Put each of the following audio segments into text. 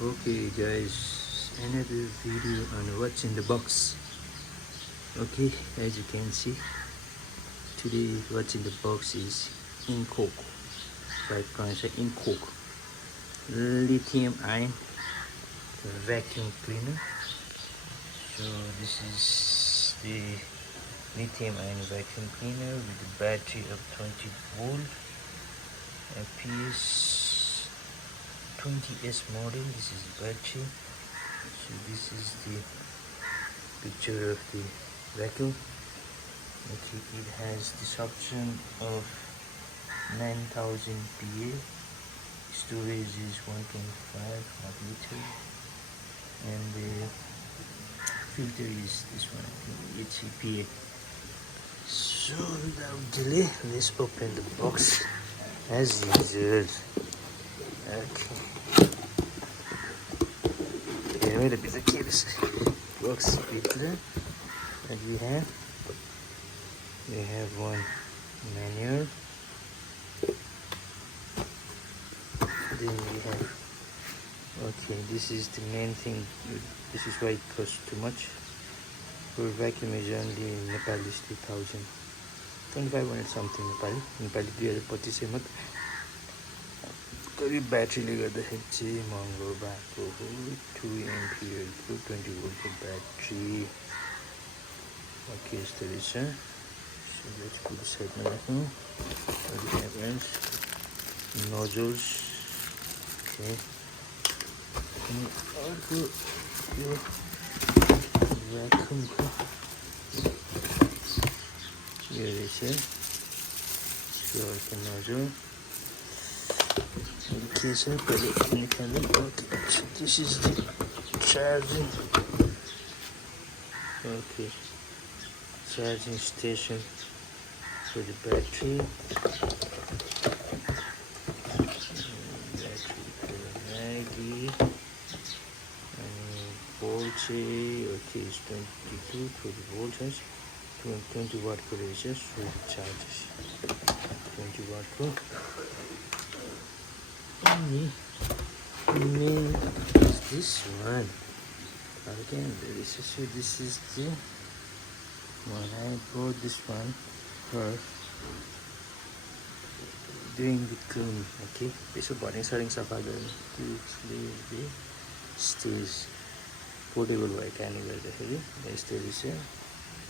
Okay guys, another video on what's in the box. Okay, as you can see, today what's in the box is Ingco, so I pronounce it Ingco, lithium-ion vacuum cleaner. So this is the lithium-ion vacuum cleaner with a battery of 20 volt, PS 20S model. This is the battery. So this is the picture of the vacuum. Okay, it has the suction of 9000 PA. Storage is 1.5 liter, and the filter is this one, HEPA. So without delay, let's open the box as usual. Okay. Wait a bit, okay, this box filter that we have one manual, then we have, okay, this is the main thing. This is why it costs too much. For vacuum is only Nepali 2000, 2500 something Nepali 2025 मात्र. करीब ब्याट्रीले गर्दाखेरि चाहिँ महँगो भएको हो. 2 एम्पियरको 20 भोल्टको battery. Okay, यस्तो रहेछ. So let's put the साइडमा राखौँ. नोजल्स. ओके, अनि अर्को यो भ्याक्युमको यो रहेछ. So अर्को nozzle. Okay, so this is the charging. Okay, charging station for the battery. Battery for Maggie. Voltage. Okay, it's 22 for the voltage. 20 watt for the recharge for the charges. 20 watt for. Is this one again? This is the one I bought. This one for doing the cleaning. Okay, this is body setting safa garne the stays portable by canning गर्दाखेरि यस्तो रहेछ.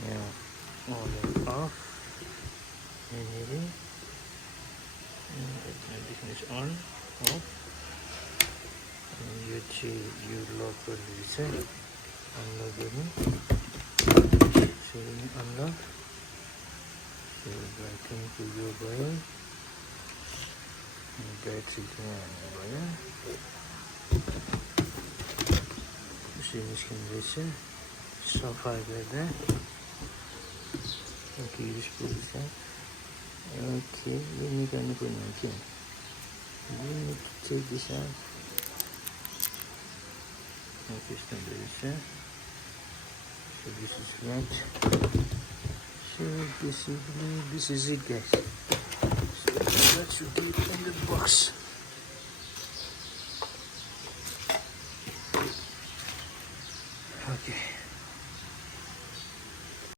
यहाँ on and off, and this is on off. यो चाहिँ यो luck गर्दैछ. अनलक गर्नु. So अनलक. So भ्याक्युमको यो भयो. ब्याट्री चाहिँ हाल्नु भयो. यसरी निस्किँदैछ सफा गर्दा. ओके, यो पुग्छ. ओके, यो निकाल्नु पर्ने हो क्या. You need to take this out. Okay, stand there. So this is right. So basically this is it, guys. So that should be in the box.